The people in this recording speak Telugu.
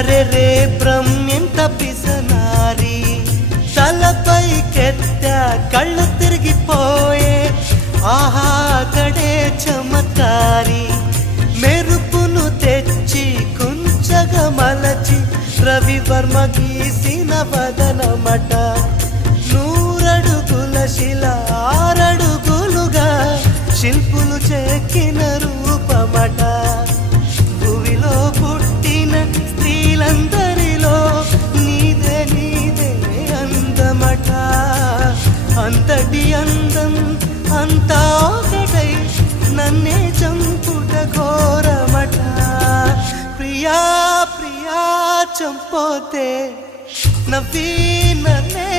అరే రే బ్రహ్మెంత పిసనారి తలపై కెత్త కళ్ళు తిరిగిపోయే ఆహా కడే చమత్కారి మెరుపును తెచ్చి కుంచగా మలచి రవివర్మ గీసిన వదనమట నూరడుగుల శిల ఆరడుగులుగా శిల్పులు చెక్కిన రూపమట భూమిలో పుట్టిన స్త్రీలందరిలో నీదే నీదే అందమట అంతటి అందం అంతా ఒకటై నన్నే చంపుట ఘోరమట ప్రియా ప్రియా చంపోతే నవ్వి నన్నే